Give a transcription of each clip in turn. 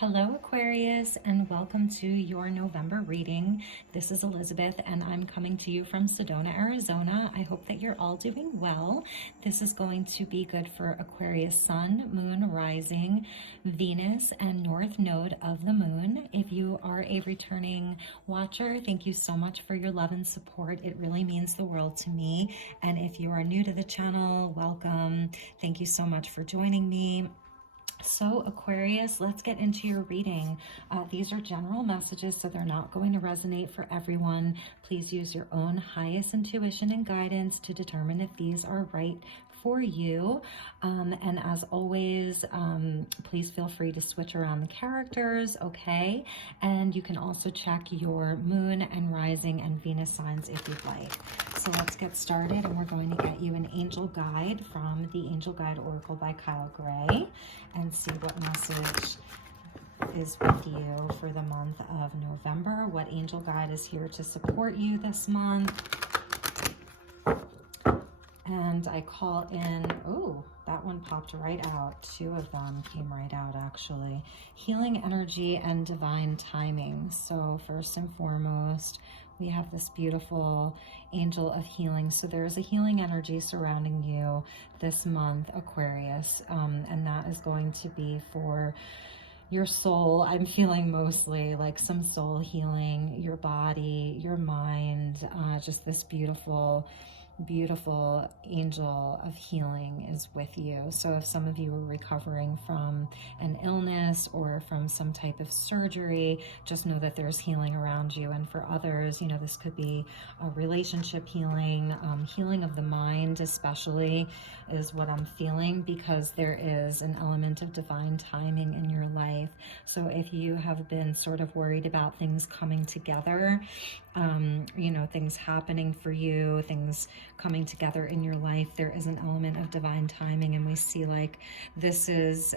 Hello Aquarius, and welcome to your November reading. This is Elizabeth and I'm coming to you from Sedona, Arizona. I hope that you're all doing well. This is going to be good for Aquarius Sun, Moon, Rising, Venus, and North Node of the Moon. If you are a returning watcher, thank you so much for your love and support. It really means the world to me. And if you are new to the channel, welcome. Thank you so much for joining me. So Aquarius, let's get into your reading. These are general messages, so they're not going to resonate for everyone. Please use your own highest intuition and guidance to determine if these are right for you. And as always, please feel free to switch around the characters, okay? And you can also check your moon and rising and Venus signs if you'd like. So let's get started, and we're going to get you an angel guide from the Angel Guide Oracle by Kyle Gray and see what message is with you for the month of November. What angel guide is here to support you this month? And I call in, oh, that one popped right out. Two of them came right out, actually. Healing energy and divine timing. So first and foremost, we have this beautiful angel of healing. So there is a healing energy surrounding you this month, Aquarius. And that is going to be for your soul. I'm feeling mostly like some soul healing, your body, your mind, just this beautiful angel of healing is with you. So if some of you are recovering from an illness or from some type of surgery, just know that there's healing around you. And for others, you know, this could be a relationship healing, healing of the mind especially is what I'm feeling, because there is an element of divine timing in your life. So if you have been sort of worried about things coming together, you know, things happening for you, things coming together in your life, there is an element of divine timing, and we see like this is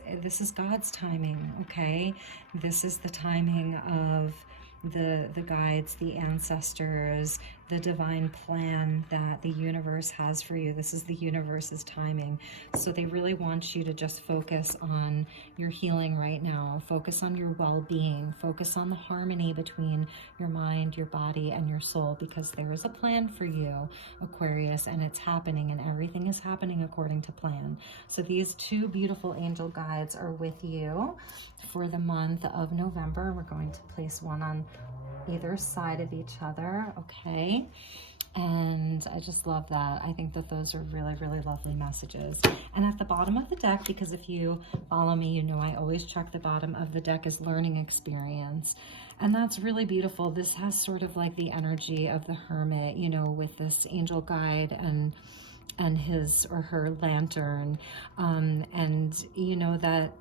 God's timing, okay? This is the timing of the guides, the ancestors, the divine plan that the universe has for you. This is the universe's timing. So they really want you to just focus on your healing right now. Focus on your well-being. Focus on the harmony between your mind, your body, and your soul, because there is a plan for you, Aquarius, and it's happening, and everything is happening according to plan. So these two beautiful angel guides are with you for the month of November. We're going to place one on either side of each other, okay? And I just love that. I think that those are really, really lovely messages. And at the bottom of the deck, because if you follow me, you know I always check the bottom of the deck as learning experience. And that's really beautiful. This has sort of like the energy of the hermit, you know, with this angel guide and his or her lantern, and you know that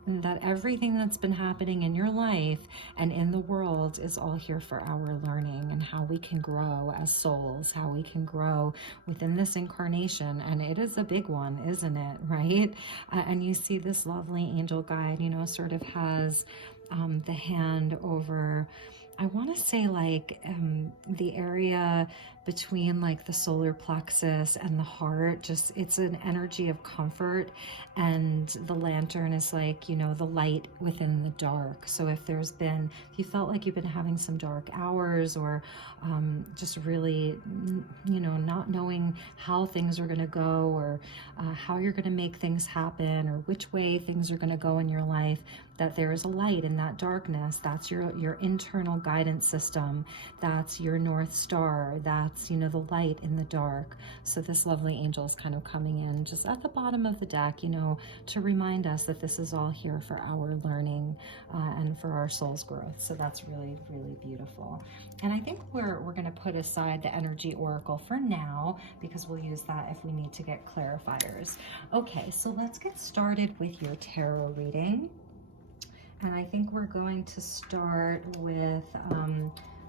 everything that's been happening in your life and in the world is all here for our learning, and how we can grow as souls, how we can grow within this incarnation. And it is a big one, isn't it, right? And you see this lovely angel guide, you know, sort of has the hand over, I want to say like the area between like the solar plexus and the heart. Just, it's an energy of comfort, and the lantern is like, you know, the light within the dark. So if you felt like you've been having some dark hours, or just really, you know, not knowing how things are going to go, or how you're going to make things happen, or which way things are going to go in your life, that there is a light in that darkness. That's your internal guidance system. That's your North Star. That's, you know, the light in the dark. So this lovely angel is kind of coming in just at the bottom of the deck, you know, to remind us that this is all here for our learning and for our soul's growth. So that's really, really beautiful. And I think we're going to put aside the energy oracle for now, because we'll use that if we need to get clarifiers. Okay, so let's get started with your tarot reading. And I think we're going to start with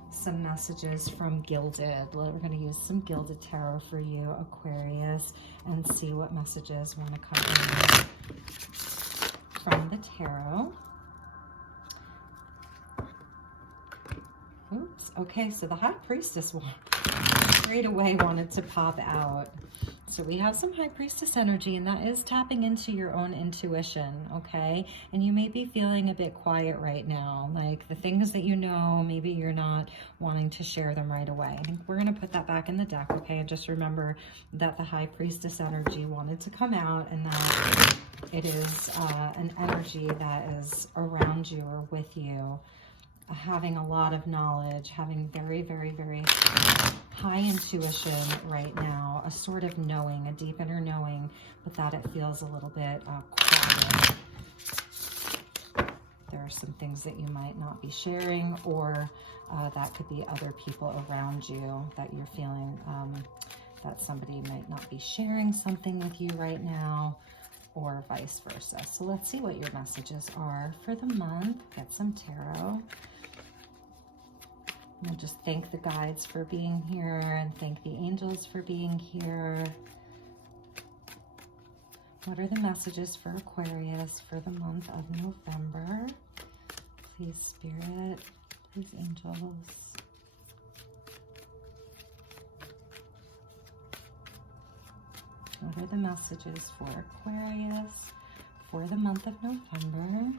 some messages from Gilded. We're going to use some Gilded Tarot for you, Aquarius, and see what messages want to come in from the tarot. Oops. Okay, so the High Priestess one straight away wanted to pop out. So we have some High Priestess energy, and that is tapping into your own intuition, okay? And you may be feeling a bit quiet right now, like the things that you know, maybe you're not wanting to share them right away. I think we're going to put that back in the deck, okay? And just remember that the High Priestess energy wanted to come out, and that it is an energy that is around you or with you, having a lot of knowledge, having very, very, very high intuition right now, a sort of knowing, a deep inner knowing, but that it feels a little bit quiet. There are some things that you might not be sharing, or that could be other people around you that you're feeling that somebody might not be sharing something with you right now, or vice versa. So let's see what your messages are for the month. Get some tarot. And just thank the guides for being here, and thank the angels for being here. What are the messages for Aquarius for the month of November? Please, Spirit, please, angels. What are the messages for Aquarius for the month of November?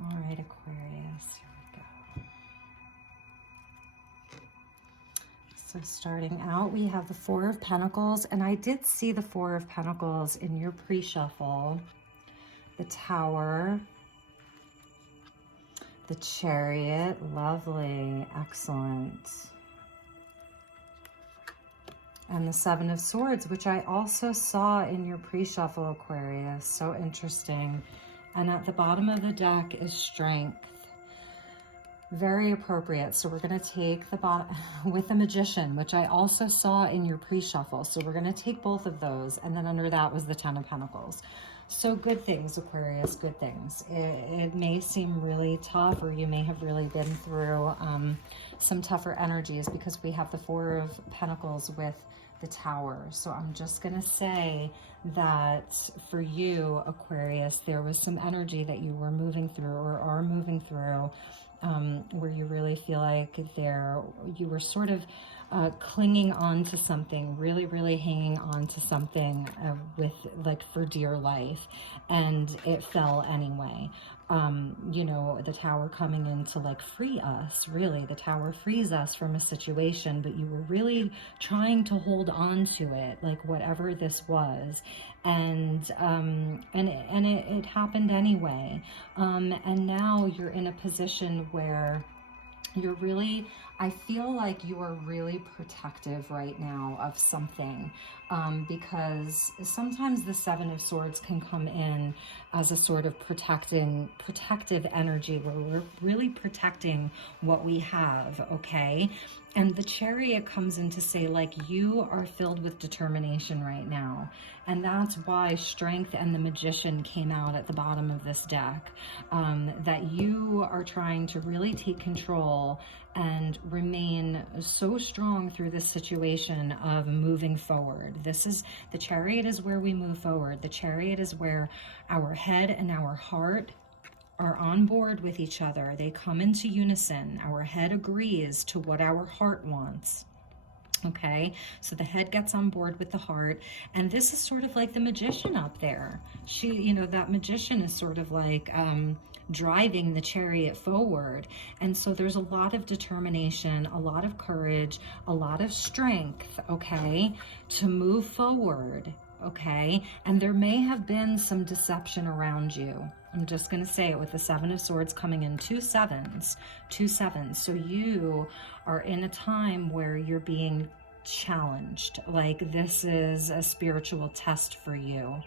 All right, Aquarius, here we go. So starting out, we have the Four of Pentacles, and I did see the Four of Pentacles in your pre-shuffle. The Tower, the Chariot, lovely, excellent. And the Seven of Swords, which I also saw in your pre-shuffle, Aquarius, so interesting. And at the bottom of the deck is Strength. Very appropriate. So we're going to take the bottom with the Magician, which I also saw in your pre-shuffle. So we're going to take both of those. And then under that was the Ten of Pentacles. So good things, Aquarius, good things. It may seem really tough, or you may have really been through some tougher energies, because we have the Four of Pentacles with the Tower. So I'm just going to say that for you, Aquarius, there was some energy that you were moving through, or are moving through, where you really feel like you were sort of clinging on to something, really, really hanging on to something for dear life, and it fell anyway. You know, the Tower coming in to free us, really. The Tower frees us from a situation, but you were really trying to hold on to it, whatever this was. And it happened anyway. And now you're in a position where you're really, I feel like you are really protective right now of something, because sometimes the Seven of Swords can come in as a sort of protective energy, where we're really protecting what we have, okay? And the Chariot comes in to say, you are filled with determination right now. And that's why Strength and the Magician came out at the bottom of this deck, that you are trying to really take control and remain so strong through this situation of moving forward. The Chariot is where we move forward. The Chariot is where our head and our heart are on board with each other. They come into unison. Our head agrees to what our heart wants. Okay, so the head gets on board with the heart, and this is sort of like the Magician up there. That Magician is sort of driving the Chariot forward. And so there's a lot of determination, a lot of courage, a lot of strength, okay, to move forward, okay? And there may have been some deception around you. I'm just going to say it with the Seven of Swords coming in, two sevens. So you are in a time where you're being challenged. This is a spiritual test for you.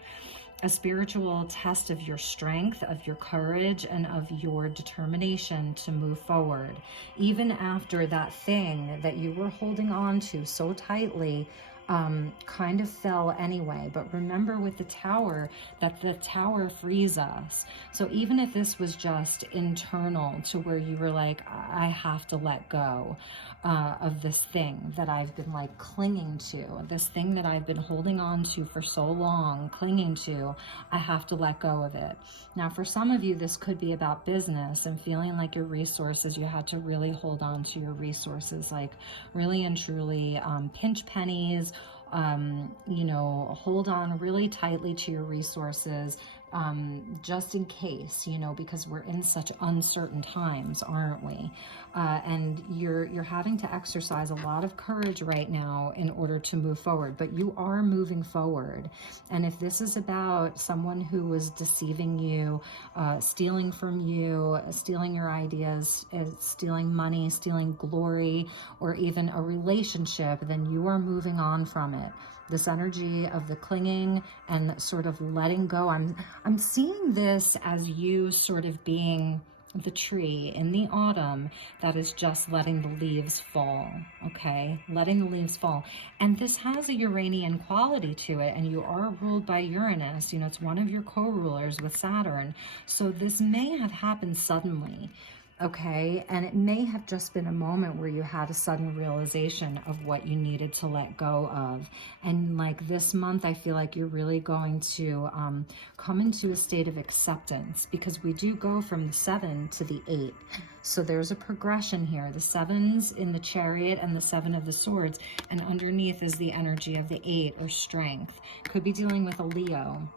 A spiritual test of your strength, of your courage, and of your determination to move forward. Even after that thing that you were holding on to so tightly kind of fell anyway. But remember with the Tower, that the Tower frees us. So even if this was just internal to where you were like, I have to let go of this thing that I've been like clinging to, this thing that I've been holding on to for so long, clinging to, I have to let go of it. Now, for some of you, this could be about business and feeling like your resources, you had to really hold on to your resources, like really and truly pinch pennies, you know, hold on really tightly to your resources, just in case, you know, because we're in such uncertain times, aren't we? And you're having to exercise a lot of courage right now in order to move forward, but you are moving forward. And if this is about someone who was deceiving you, stealing from you, stealing your ideas, stealing money, stealing glory, or even a relationship, then you are moving on from it. This energy of the clinging and sort of letting go. I'm seeing this as you sort of being the tree in the autumn that is just letting the leaves fall, okay? Letting the leaves fall. And this has a Uranian quality to it, and you are ruled by Uranus. You know, it's one of your co-rulers with Saturn. So this may have happened suddenly. Okay, and it may have just been a moment where you had a sudden realization of what you needed to let go of. And like this month, I feel like you're really going to come into a state of acceptance, because we do go from the 7 to the 8. So there's a progression here. The 7's in the Chariot and the 7 of the Swords, and underneath is the energy of the 8, or strength. Could be dealing with a Leo.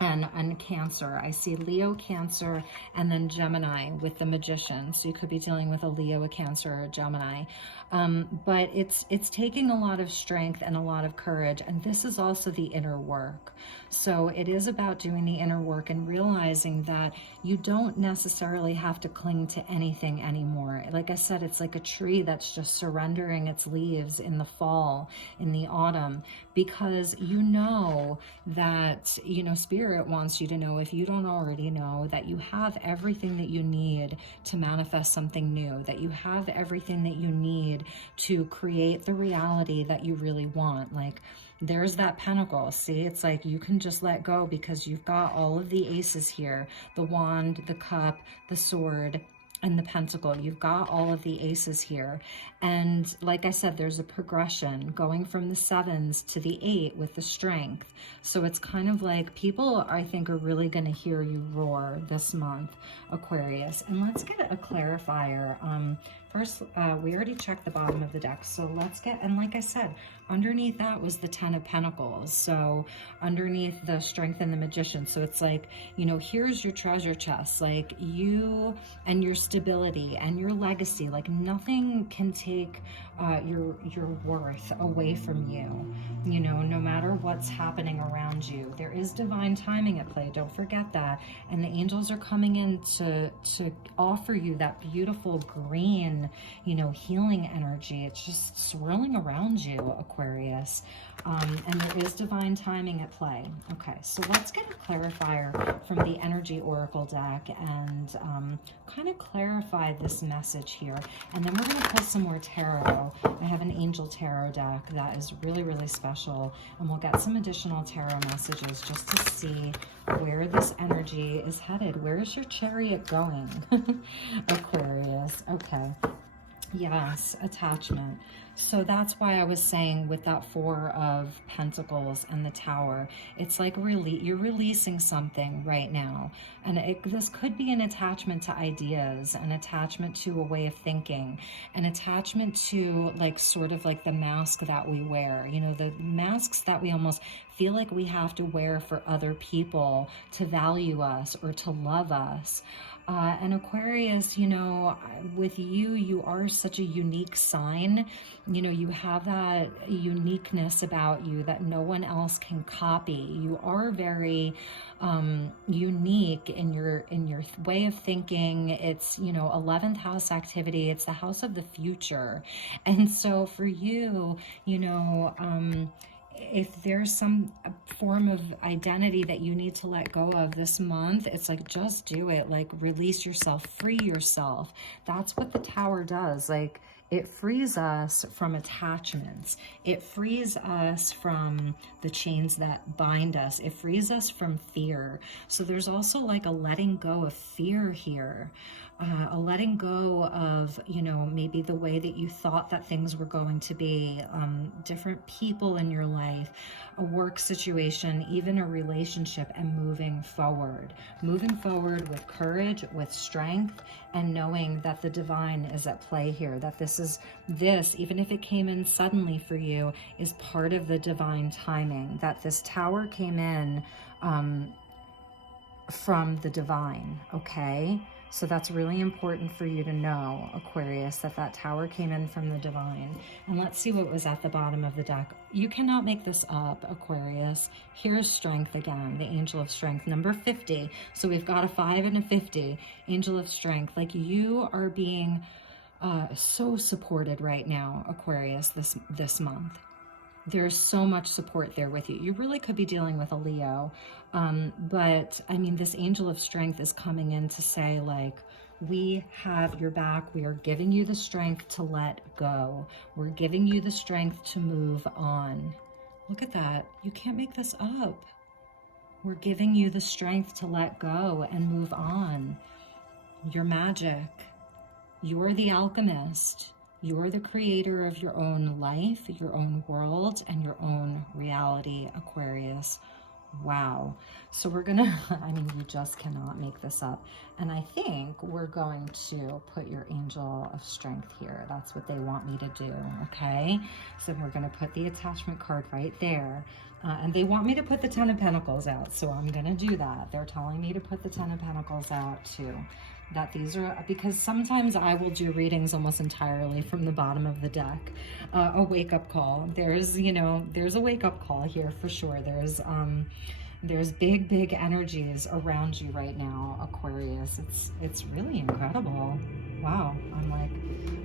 And Cancer. I see Leo, Cancer, and then Gemini with the Magician. So you could be dealing with a Leo, a Cancer, or a Gemini. But it's taking a lot of strength and a lot of courage. And this is also the inner work. So it is about doing the inner work and realizing that you don't necessarily have to cling to anything anymore. Like I said, it's like a tree that's just surrendering its leaves in the fall, in the autumn, because you know that, you know, Spirit wants you to know, if you don't already know, that you have everything that you need to manifest something new, that you have everything that you need to create the reality that you really want. Like, there's that pentacle. See, it's like you can just let go because you've got all of the aces here, the wand, the cup, the sword, and the pentacle. You've got all of the aces here. And like I said, there's a progression going from the 7s to the 8 with the strength. So it's kind of like people, I think, are really going to hear you roar this month, Aquarius. And let's get a clarifier. First, we already checked the bottom of the deck. So let's get, and like I said, underneath that was the 10 of Pentacles. So underneath the Strength and the Magician. So it's like, you know, here's your treasure chest, like you and your stability and your legacy. Like nothing can take your worth away from you, you know, no matter what's happening around you. There is divine timing at play. Don't forget that. And the angels are coming in to offer you that beautiful green, you know, healing energy. It's just swirling around you, Aquarius. And there is divine timing at play. Okay, so let's get a clarifier from the Energy Oracle deck and kind of clarify this message here. And then we're going to pull some more tarot. I have an Angel Tarot deck that is really, really special. And we'll get some additional tarot messages just to see where this energy is headed. Where is your chariot going, Aquarius? Okay. Yes, attachment. So that's why I was saying with that 4 of Pentacles and the Tower, it's like you're releasing something right now. And this could be an attachment to ideas, an attachment to a way of thinking, an attachment to like sort of like the mask that we wear, you know, the masks that we almost feel like we have to wear for other people to value us or to love us. And Aquarius, you know, with you, you are such a unique sign. You know, you have that uniqueness about you that no one else can copy. You are very unique in your way of thinking. It's, you know, 11th house activity. It's the house of the future. And so for you, you know, if there's some form of identity that you need to let go of this month, it's like, just do it. Like, release yourself, free yourself. That's what the Tower does. Like, it frees us from attachments. It frees us from the chains that bind us. It frees us from fear. So there's also like a letting go of fear here. A letting go of, you know, maybe the way that you thought that things were going to be, different people in your life, a work situation, even a relationship, and moving forward with courage, with strength, and knowing that the divine is at play here, that this, even if it came in suddenly for you, is part of the divine timing, that this tower came in from the divine, okay? So that's really important for you to know, Aquarius, that that tower came in from the divine. And let's see what was at the bottom of the deck. You cannot make this up, Aquarius. Here's strength again, the angel of strength, number 50. So we've got a 5 and a 50, angel of strength. Like, you are being so supported right now, Aquarius, this month. There's so much support there with you. You really could be dealing with a Leo. But I mean, this angel of strength is coming in to say, like, we have your back. We are giving you the strength to let go. We're giving you the strength to move on. Look at that. You can't make this up. We're giving you the strength to let go and move on. You're magic. You're the alchemist. You're the creator of your own life, your own world, and your own reality, Aquarius. Wow. So we're gonna, I mean, you just cannot make this up. And I think we're going to put your angel of strength here. That's what they want me to do, okay? So we're gonna put the attachment card right there. And they want me to put the 10 of Pentacles out, so I'm gonna do that. They're telling me to put the 10 of Pentacles out too. That these are, because sometimes I will do readings almost entirely from the bottom of the deck. A wake-up call. There's, you know, there's a wake-up call here for sure. There's big energies around you right now, Aquarius. It's really incredible. Wow, I'm like,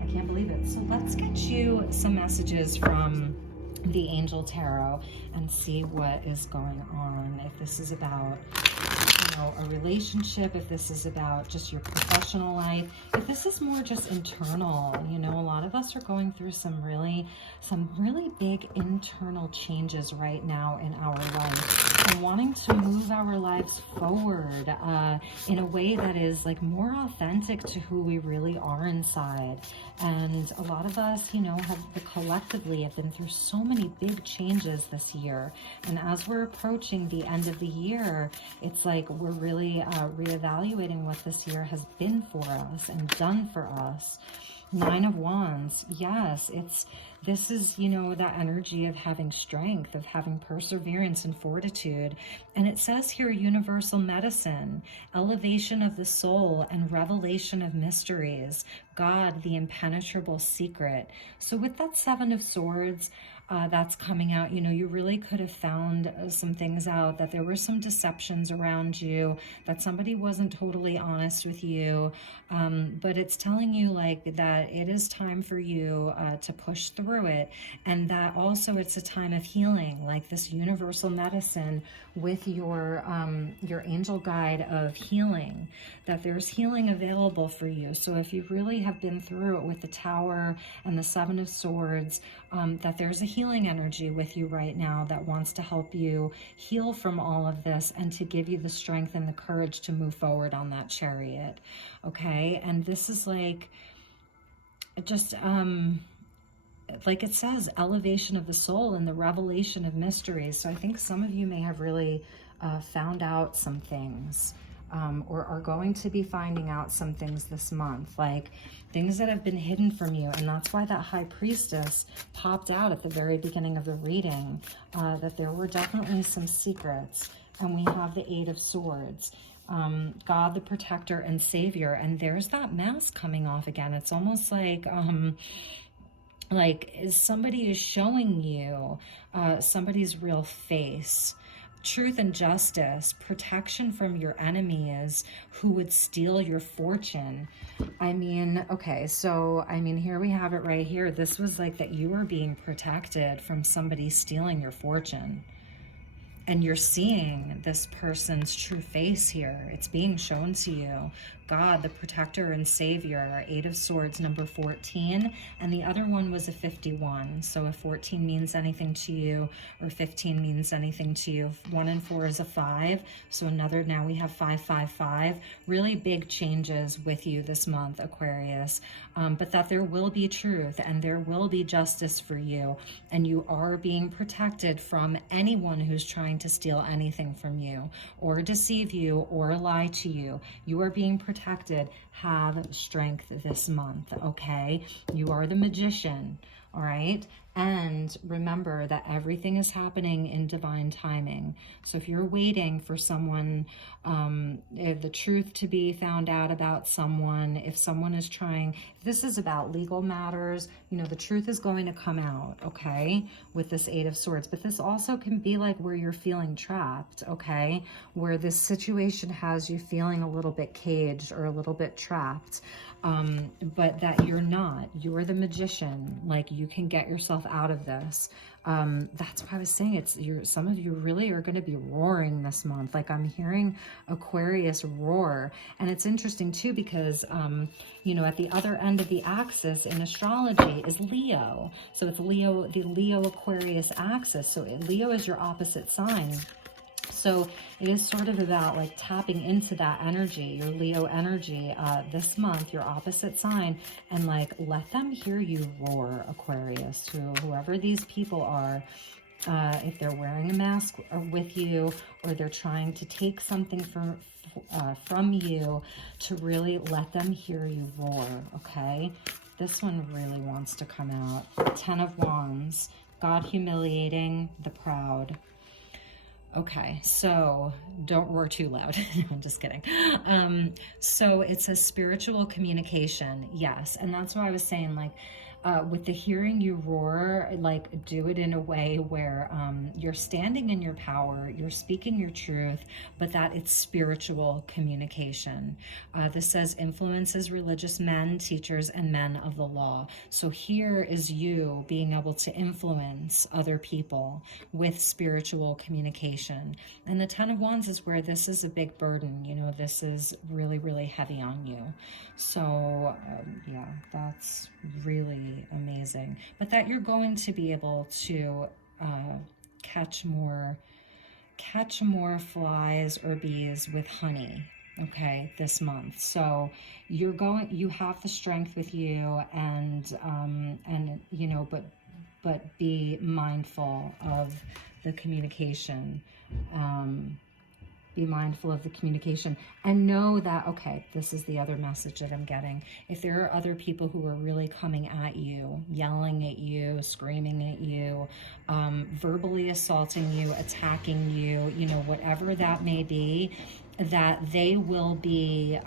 I can't believe it. So let's get you some messages from the Angel Tarot and see what is going on. If this is about, you know, a relationship, if this is about just your professional life, if this is more just internal. You know, a lot of us are going through some really big internal changes right now in our life, and wanting to move our lives forward in a way that is like more authentic to who we really are inside. And a lot of us, you know, collectively have been through so many big changes this year. And as we're approaching the end of the year, it's like we're really reevaluating what this year has been for us and done for us. 9 of Wands. Yes, this is, you know, that energy of having strength, of having perseverance and fortitude. And it says here, universal medicine, elevation of the soul, and revelation of mysteries. God, the impenetrable secret. So with that 7 of Swords, that's coming out, you know, you really could have found some things out, that there were some deceptions around you, that somebody wasn't totally honest with you, but it's telling you like that it is time for you to push through it, and that also it's a time of healing, like this universal medicine with your angel guide of healing, that there's healing available for you. So if you really have been through it with the Tower and the 7 of Swords, that there's a healing energy with you right now that wants to help you heal from all of this and to give you the strength and the courage to move forward on that Chariot. Okay, and this is like just like it says, elevation of the soul and the revelation of mysteries. So I think some of you may have really found out some things, or are going to be finding out some things this month, like things that have been hidden from you. And that's why that High Priestess popped out at the very beginning of the reading, that there were definitely some secrets. And we have the 8 of Swords. God, the protector and savior. And there's that mask coming off again. It's almost like somebody is showing you somebody's real face. Truth and justice, protection from your enemies who would steal your fortune. I mean, okay, so, I mean, here we have it right here. This was like that you were being protected from somebody stealing your fortune. And you're seeing this person's true face here. It's being shown to you. God, the protector and savior, 8 of Swords, number 14, and the other one was a 51. So if 14 means anything to you, or 15 means anything to you, 1 and 4 is a 5. So another, now we have 555. Really big changes with you this month, Aquarius. But that there will be truth and there will be justice for you, and you are being protected from anyone who's trying to steal anything from you or deceive you or lie to you. You are being protected. Have strength this month, okay? You are the magician, all right? And remember that everything is happening in divine timing. So if you're waiting for someone, the truth to be found out about someone, if someone is trying, if this is about legal matters, you know, the truth is going to come out, okay, with this 8 of Swords. But this also can be like where you're feeling trapped, okay, where this situation has you feeling a little bit caged or a little bit trapped. But that you're not. You're the magician. Like, you can get yourself out of this. That's why I was saying some of you really are going to be roaring this month. Like, I'm hearing Aquarius roar. And it's interesting too, because, you know, at the other end of the axis in astrology is Leo. So it's Leo, the Leo Aquarius axis. So Leo is your opposite sign. So it is sort of about like tapping into that energy, your Leo energy, this month, your opposite sign, and like let them hear you roar, Aquarius, whoever these people are. If they're wearing a mask with you, or they're trying to take something from you, to really let them hear you roar, okay? This one really wants to come out. 10 of Wands, God humiliating the proud. Okay, so don't roar too loud. I'm just kidding. So it's a spiritual communication, yes. And that's why I was saying, like, with the hearing you roar, like, do it in a way where you're standing in your power, you're speaking your truth, but that it's spiritual communication. This says influences religious men, teachers, and men of the law. So here is you being able to influence other people with spiritual communication. And the 10 of Wands is where this is a big burden. You know, this is really, really heavy on you. So yeah, that's really amazing. But that you're going to be able to catch more flies or bees with honey, okay, this month. So you have the strength with you, and you know, but be mindful of the communication. Be mindful of the communication, and know that, okay, this is the other message that I'm getting. If there are other people who are really coming at you, yelling at you, screaming at you, verbally assaulting you, attacking you, you know, whatever that may be, that they will be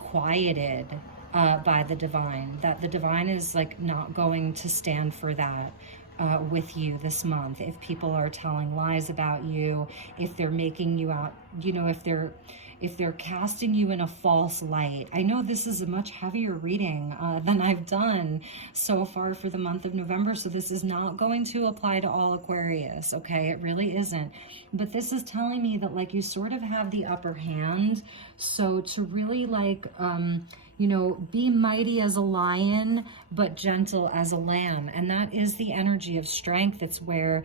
quieted by the divine, that the divine is like not going to stand for that with you this month. If people are telling lies about you, if they're making you out, you know, if they're casting you in a false light. I know this is a much heavier reading than I've done so far for the month of November, so this is not going to apply to all Aquarius, okay? It really isn't. But this is telling me that, like, you sort of have the upper hand, so to really, like, you know, be mighty as a lion, but gentle as a lamb. And that is the energy of strength. It's where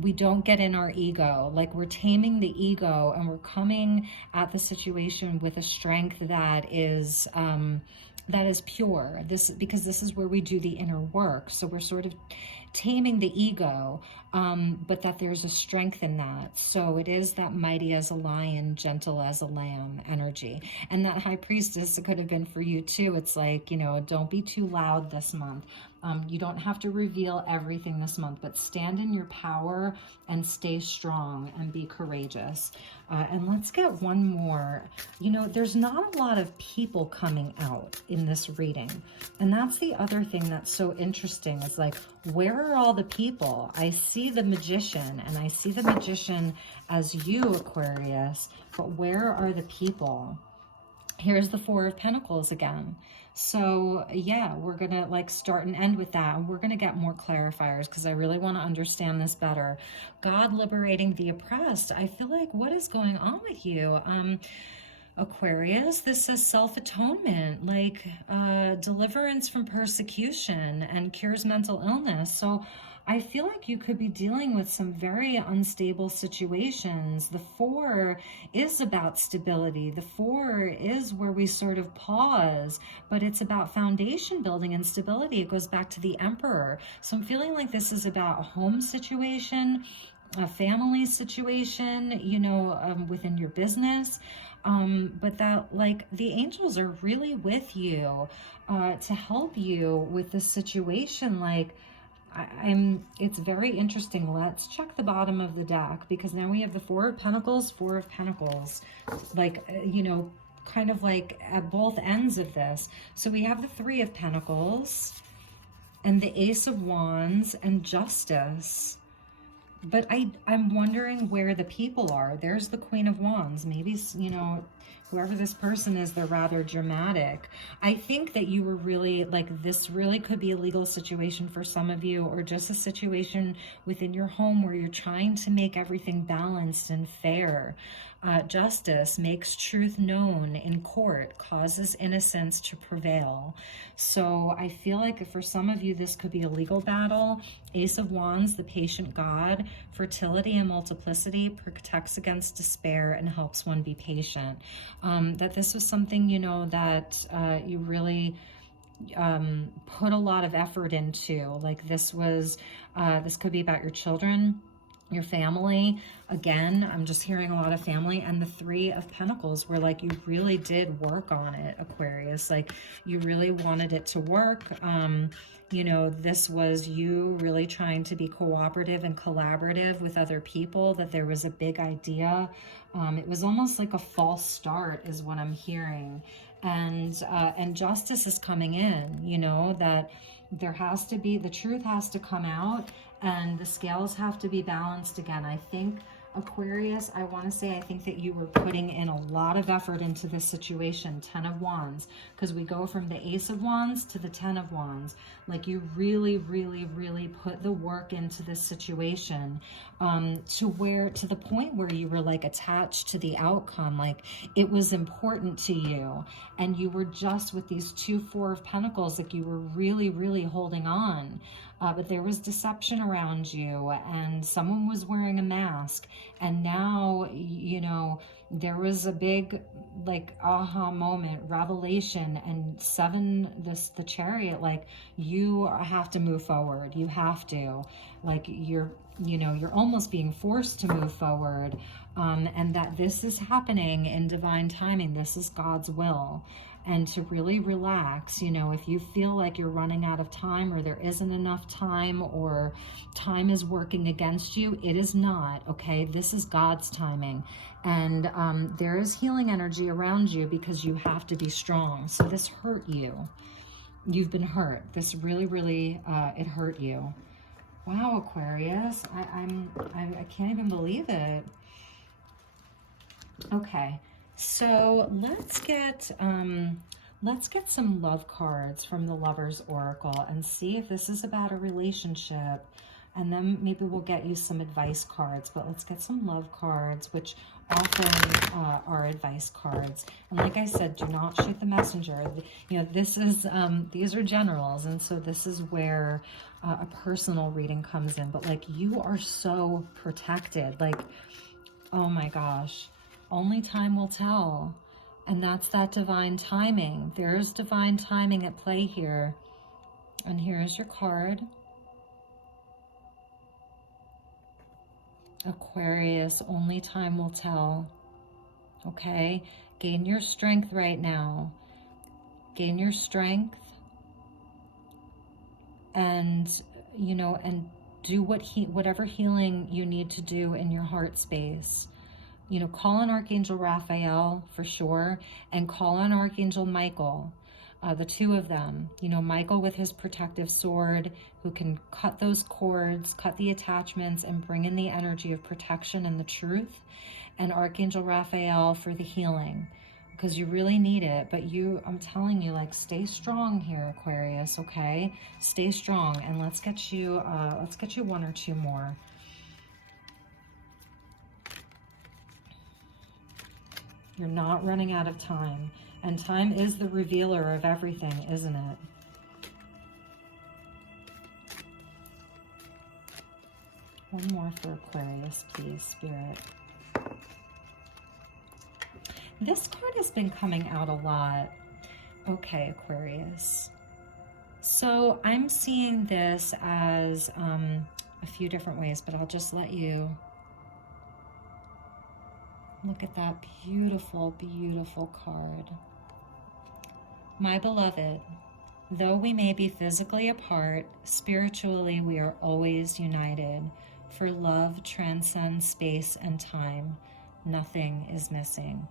we don't get in our ego. Like, we're taming the ego, and we're coming at the situation with a strength that is pure. Because this is where we do the inner work. So we're sort of taming the ego, but that there's a strength in that. So it is that mighty as a lion, gentle as a lamb energy. And that High Priestess could have been for you too. It's like, you know, don't be too loud this month. You don't have to reveal everything this month, but stand in your power and stay strong and be courageous. And let's get one more. You know, there's not a lot of people coming out in this reading. And that's the other thing that's so interesting, is like, where are all the people? I see the magician, and I see the magician as you, Aquarius, but where are the people? Here's the Four of Pentacles again. So yeah, we're gonna like start and end with that, and we're gonna get more clarifiers because I really want to understand this better. God liberating the oppressed. I feel like, what is going on with you? Aquarius, this says self-atonement, like deliverance from persecution and cures mental illness. So I feel like you could be dealing with some very unstable situations. The Four is about stability. The Four is where we sort of pause, but it's about foundation building and stability. It goes back to the Emperor. So I'm feeling like this is about a home situation, a family situation, you know, within your business. But that, like, the angels are really with you to help you with this situation. Like, it's very interesting. Let's check the bottom of the deck, because now we have the Four of Pentacles, Four of Pentacles, like, you know, kind of like at both ends of this. So we have the Three of Pentacles and the Ace of Wands and Justice. But I'm wondering where the people are. There's the Queen of Wands. Maybe, you know, whoever this person is, they're rather dramatic. I think that you were really, like, this really could be a legal situation for some of you, or just a situation within your home where you're trying to make everything balanced and fair. Justice makes truth known in court, causes innocence to prevail. So I feel like for some of you, this could be a legal battle. Ace of Wands, the patient God, fertility and multiplicity, protects against despair and helps one be patient. That this was something, you know, that you really put a lot of effort into. Like, this was, this could be about your children, your family. Again, I'm just hearing a lot of family. And the Three of Pentacles, where like you really did work on it, Aquarius. Like, you really wanted it to work. You know, this was you really trying to be cooperative and collaborative with other people, that there was a big idea. It was almost like a false start is what I'm hearing. And justice is coming in, you know, that there has to be, the truth has to come out, and the scales have to be balanced again. I think, Aquarius, I want to say, I think that you were putting in a lot of effort into this situation. Ten of Wands, because we go from the Ace of Wands to the Ten of Wands. Like, you really, really, really put the work into this situation, to the point where you were like attached to the outcome. Like, it was important to you, and you were just with these two Four of Pentacles, like you were really, really holding on. But there was deception around you, and someone was wearing a mask. And now, you know, there was a big, like, aha moment, revelation, and the Chariot, like, you have to move forward. You have to, like, you're almost being forced to move forward. And that this is happening in divine timing. This is God's will. And to really relax, you know, if you feel like you're running out of time, or there isn't enough time, or time is working against you, it is not, okay? This is God's timing. And there is healing energy around you, because you have to be strong. So this hurt you. You've been hurt. This really, really, it hurt you. Wow, Aquarius, I can't even believe it. Okay. So let's get some love cards from the Lover's Oracle and see if this is about a relationship, and then maybe we'll get you some advice cards. But let's get some love cards, which often are advice cards. And like I said, do not shoot the messenger. You know, this is these are generals, and so this is where a personal reading comes in. But like, you are so protected. Like, oh my gosh. Only time will tell. And that's that divine timing. There's divine timing at play here. And here's your card. Aquarius, only time will tell. Okay? Gain your strength right now. Gain your strength. And, you know, and do whatever healing you need to do in your heart space. You know, call on Archangel Raphael for sure, and call on Archangel Michael, the two of them. You know, Michael with his protective sword, who can cut those cords, cut the attachments, and bring in the energy of protection and the truth, and Archangel Raphael for the healing. because you really need it. But I'm telling you, like, stay strong here, Aquarius, okay? Stay strong, and let's get you one or two more. You're not running out of time, and time is the revealer of everything, isn't it? One more for Aquarius, please, Spirit. This card has been coming out a lot. Okay, Aquarius. So I'm seeing this as a few different ways, but I'll just let you look at that beautiful, beautiful card. My beloved, though we may be physically apart, spiritually we are always united. For love transcends space and time. Nothing is missing.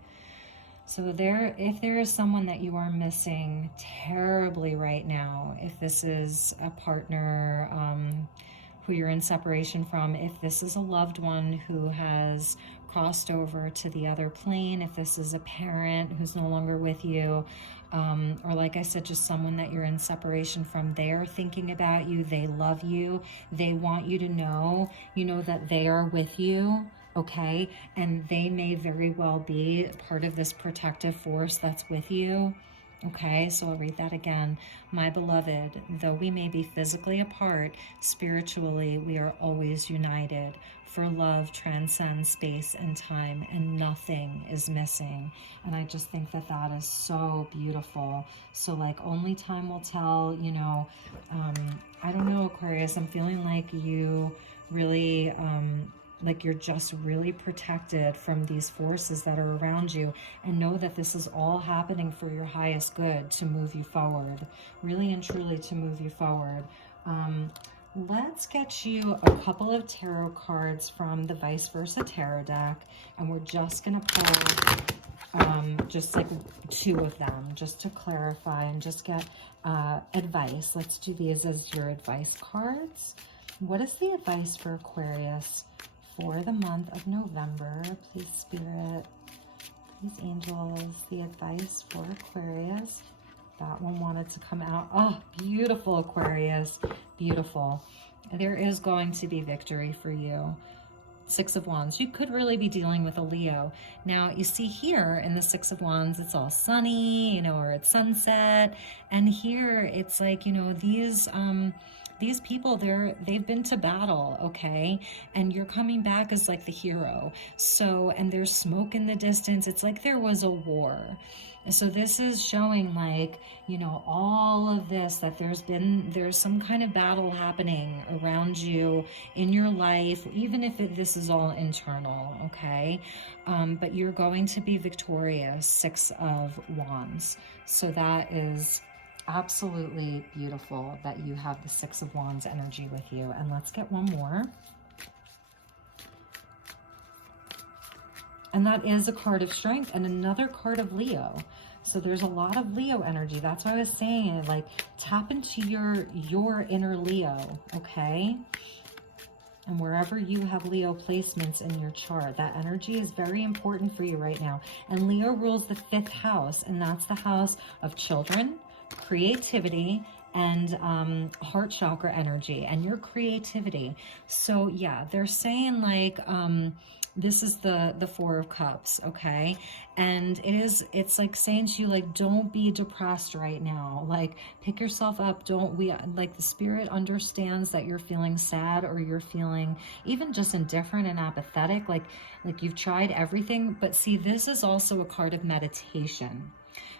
So if there is someone that you are missing terribly right now, if this is a partner who you're in separation from, if this is a loved one who has crossed over to the other plane, if this is a parent who's no longer with you, or like I said, just someone that you're in separation from, they are thinking about you, they love you, they want you to know, that they are with you, okay? And they may very well be part of this protective force that's with you. Okay, so I'll read that again. My beloved, though we may be physically apart, spiritually we are always united. For love transcends space and time, and nothing is missing. And I just think that that is so beautiful. So like, only time will tell, I don't know, Aquarius, I'm feeling like you really, like you're just really protected from these forces that are around you, and know that this is all happening for your highest good, to move you forward, really and truly to move you forward. Let's get you a couple of tarot cards from the Vice Versa Tarot deck, and we're just gonna pull just like two of them, just to clarify and just get advice. Let's do these as your advice cards. What is the advice for Aquarius for the month of November? Please, Spirit, please, angels, the advice for Aquarius. That one wanted to come out. Oh, beautiful, Aquarius. Beautiful. There is going to be victory for you. Six of Wands. You could really be dealing with a Leo. Now, you see here in the Six of Wands, it's all sunny, or it's sunset. And here it's like, these people, they've been to battle, okay? And you're coming back as like the hero. So, and there's smoke in the distance. It's like there was a war. So this is showing like, all of this, that there's some kind of battle happening around you in your life, even if this is all internal, okay? But you're going to be victorious, Six of Wands. So that is absolutely beautiful that you have the Six of Wands energy with you. And let's get one more. And that is a card of strength and another card of Leo. So there's a lot of Leo energy. That's why I was saying, like, tap into your inner Leo, okay? And wherever you have Leo placements in your chart, that energy is very important for you right now. And Leo rules the 5th house, and that's the house of children, creativity, and heart chakra energy, and your creativity. So yeah, they're saying like, this is the Four of Cups, okay? And it's like saying to you, like, don't be depressed right now. Like, pick yourself up. Like, the Spirit understands that you're feeling sad, or you're feeling even just indifferent and apathetic. Like you've tried everything. But see, this is also a card of meditation.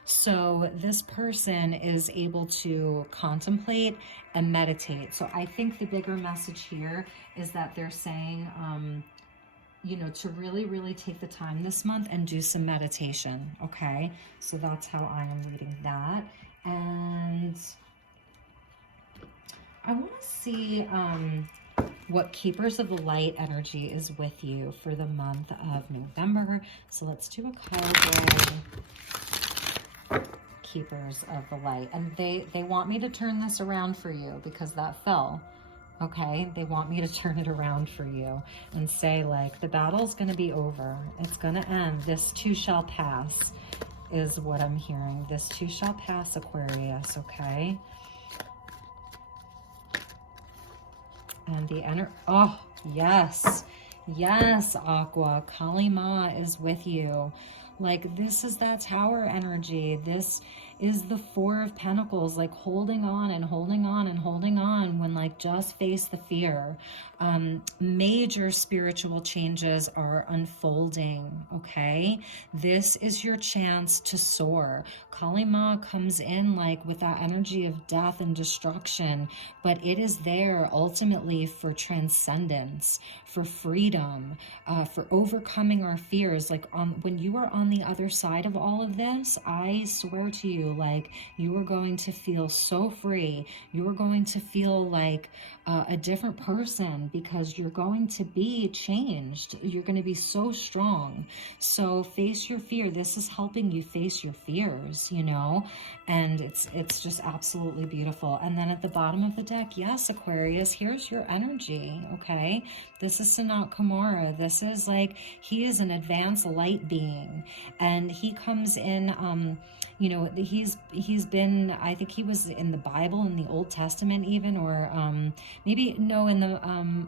So this person is able to contemplate and meditate. So I think the bigger message here is that they're saying, to really, really take the time this month and do some meditation, okay? So that's how I am reading that. And I want to see what Keepers of the Light energy is with you for the month of November. So let's do a card. Keepers of the Light, and they want me to turn this around for you because that fell, okay? They want me to turn it around for you and say, like, the battle's going to be over. It's going to end. This too shall pass. is what I'm hearing. This too shall pass, Aquarius, okay? And the oh, yes. Yes, Aqua. Kali Ma is with you. Like, this is that tower energy. This is the Four of Pentacles, like holding on and holding on and holding on when, like, just face the fear. Major spiritual changes are unfolding, okay? This is your chance to soar. Kali Ma comes in like with that energy of death and destruction, but it is there ultimately for transcendence, for freedom, for overcoming our fears. Like, when you are on the other side of all of this, I swear to you, like, you are going to feel so free. You are going to feel like a different person, because you're going to be changed. You're going to be so strong. So face your fear. This is helping you face your fears, you know, and it's just absolutely beautiful. And then at the bottom of the deck, yes, Aquarius, here's your energy, okay? This is Sanat Kumara. This is like, he is an advanced light being, and he comes in, you know, he's been, I think he was in the Bible, in the Old Testament even, or maybe, no, in the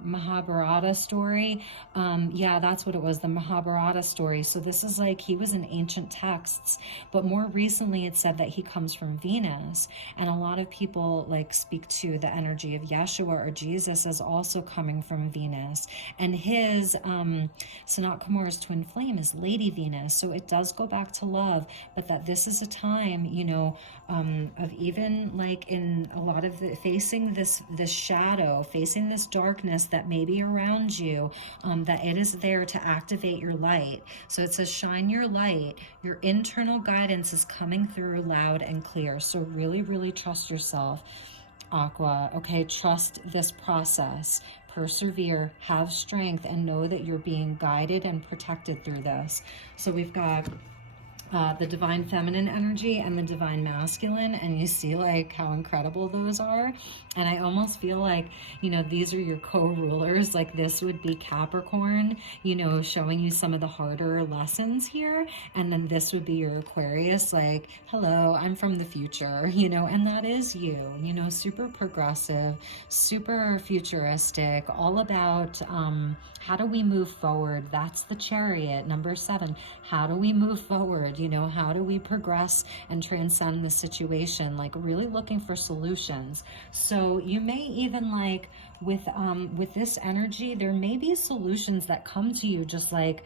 Mahabharata story. Yeah, that's what it was, the Mahabharata story. So this is like, he was in ancient texts, but more recently it said that he comes from Venus. And a lot of people like speak to the energy of Yeshua or Jesus as also coming from Venus. And his Sanat Kumar's twin flame is Lady Venus. So it does go back to love, but that this is a time, you know, of even like in a lot of the facing this shadow, facing this darkness that may be around you, that it is there to activate your light. So it says, shine your light. Your internal guidance is coming through loud and clear. So really, really trust yourself, Aqua. Okay, trust this process. Persevere, have strength, and know that you're being guided and protected through this. So we've got the divine feminine energy and the divine masculine, and you see like how incredible those are. And I almost feel like, you know, these are your co-rulers. Like, this would be Capricorn, you know, showing you some of the harder lessons here, and then this would be your Aquarius, like, hello, I'm from the future, you know, and that is you, you know, super progressive, super futuristic, all about how do we move forward? That's the Chariot, number 7. How do we move forward? You know, how do we progress and transcend the situation? Like, really looking for solutions. So you may even like with this energy, there may be solutions that come to you just like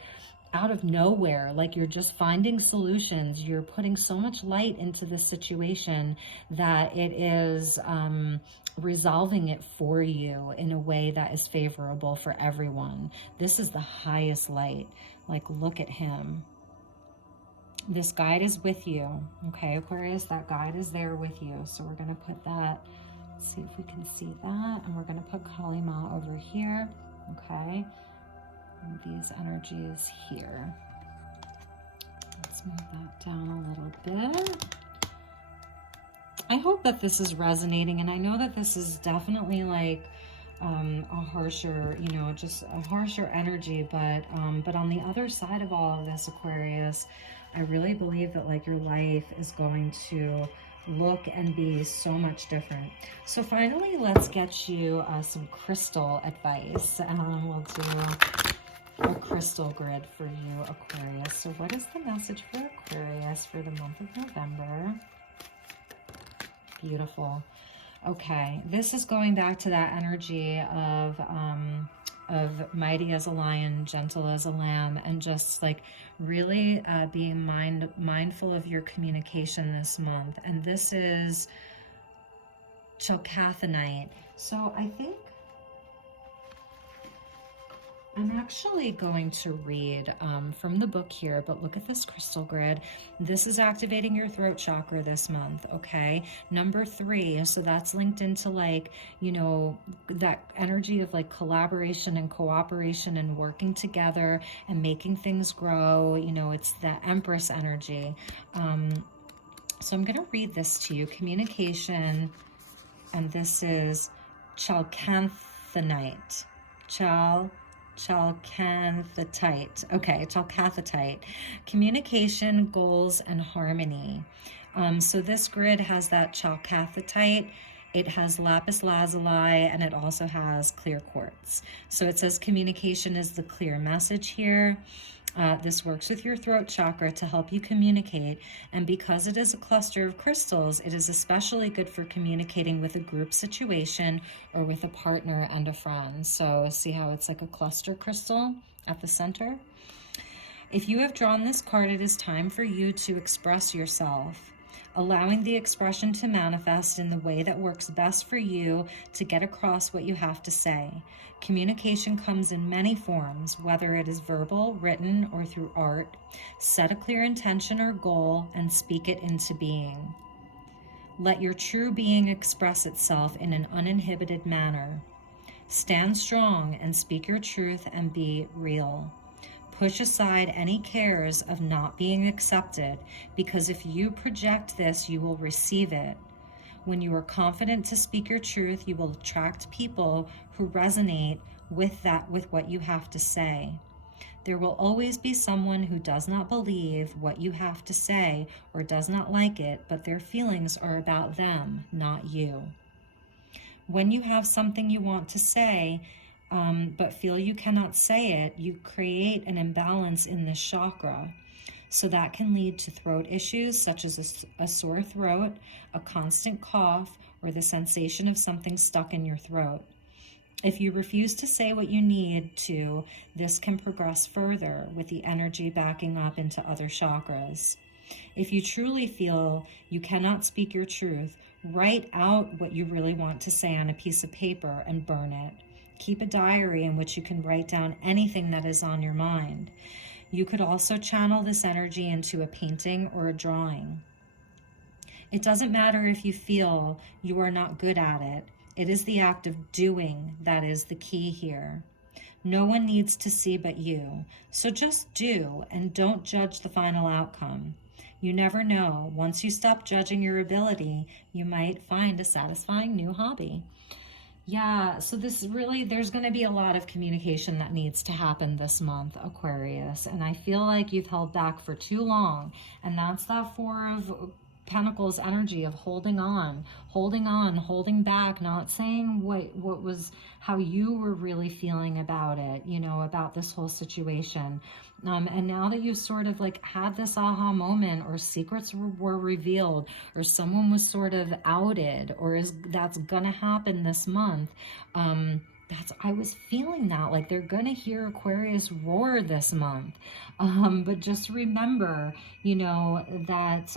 out of nowhere. Like, you're just finding solutions. You're putting so much light into the situation that it is resolving it for you in a way that is favorable for everyone. This is the highest light. Like, look at him. This guide is with you. Okay, Aquarius, that guide is there with you. So we're going to put that, see if we can see that. And we're going to put Kali Ma over here. Okay. And these energies here. Let's move that down a little bit. I hope that this is resonating, and I know that this is definitely like a harsher, you know, just a harsher energy, but on the other side of all of this, Aquarius, I really believe that like your life is going to look and be so much different. So finally, let's get you some crystal advice, and we'll do a crystal grid for you, Aquarius. So what is the message for Aquarius for the month of November? Beautiful. Okay, this is going back to that energy of mighty as a lion, gentle as a lamb, and just like really being mindful of your communication this month. And this is Chalcathanite. So I think I'm actually going to read from the book here, but look at this crystal grid. This is activating your throat chakra this month, okay? Number 3, so that's linked into like, you know, that energy of like collaboration and cooperation and working together and making things grow. You know, it's that Empress energy. So I'm going to read this to you, communication, and this is Chalcathanite. chalcanthetite. Okay, chalcanthetite. Communication, goals, and harmony. So this grid has that chalcanthetite. It has lapis lazuli, and it also has clear quartz. So it says communication is the clear message here. This works with your throat chakra to help you communicate, and because it is a cluster of crystals, it is especially good for communicating with a group situation or with a partner and a friend. So see how it's like a cluster crystal at the center? If you have drawn this card, it is time for you to express yourself, allowing the expression to manifest in the way that works best for you to get across what you have to say. Communication comes in many forms, whether it is verbal, written, or through art. Set a clear intention or goal and speak it into being. Let your true being express itself in an uninhibited manner. Stand strong and speak your truth and be real. Push aside any cares of not being accepted, because if you project this, you will receive it. When you are confident to speak your truth, you will attract people who resonate with what you have to say. There will always be someone who does not believe what you have to say or does not like it, but their feelings are about them, not you. When you have something you want to say, but feel you cannot say it, you create an imbalance in this chakra. So that can lead to throat issues such as a sore throat, a constant cough, or the sensation of something stuck in your throat. If you refuse to say what you need to, this can progress further with the energy backing up into other chakras. If you truly feel you cannot speak your truth, write out what you really want to say on a piece of paper and burn it. Keep a diary in which you can write down anything that is on your mind. You could also channel this energy into a painting or a drawing. It doesn't matter if you feel you are not good at it. It is the act of doing that is the key here. No one needs to see but you. So just do and don't judge the final outcome. You never know. Once you stop judging your ability, you might find a satisfying new hobby. Yeah, so this really, there's going to be a lot of communication that needs to happen this month, Aquarius. And I feel like you've held back for too long. And that's that Four of Pentacles energy of holding on, holding back, not saying what was, how you were really feeling about it, you know, about this whole situation. And now that you've sort of like had this aha moment, or secrets were revealed, or someone was sort of outed, or that's gonna happen this month, I was feeling that, like they're gonna hear Aquarius roar this month. But just remember, you know, that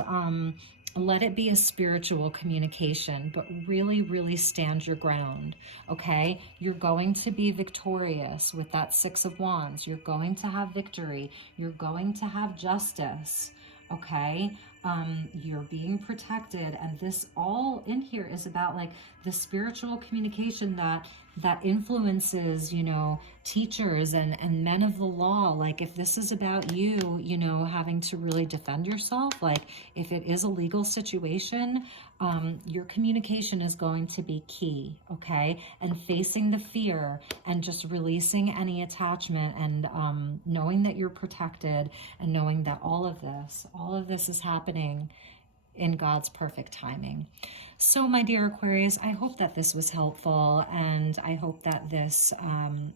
let it be a spiritual communication, but really, really stand your ground, okay? You're going to be victorious with that Six of Wands. You're going to have victory. You're going to have justice, okay? You're being protected, and this all in here is about like the spiritual communication that influences, you know, teachers and men of the law. Like if this is about you, you know, having to really defend yourself, like if it is a legal situation, your communication is going to be key, okay? And facing the fear and just releasing any attachment, and knowing that you're protected, and knowing that all of this is happening in God's perfect timing. So my dear Aquarius, I hope that this was helpful, and I hope that this,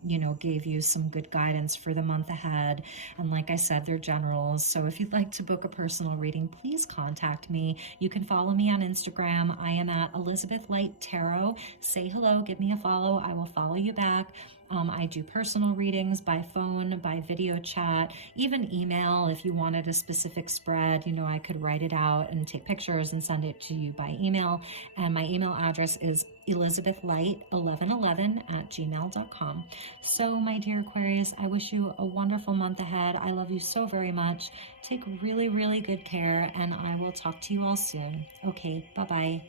you know, gave you some good guidance for the month ahead. And like I said, they're generals. So if you'd like to book a personal reading, please contact me. You can follow me on Instagram. I am at Elizabeth Light Tarot. Say hello, give me a follow. I will follow you back. I do personal readings by phone, by video chat, even email. If you wanted a specific spread, you know, I could write it out and take pictures and send it to you by email. And my email address is elizabethlight1111@gmail.com. So my dear Aquarius, I wish you a wonderful month ahead. I love you so very much. Take really, really good care, and I will talk to you all soon. Okay, bye-bye.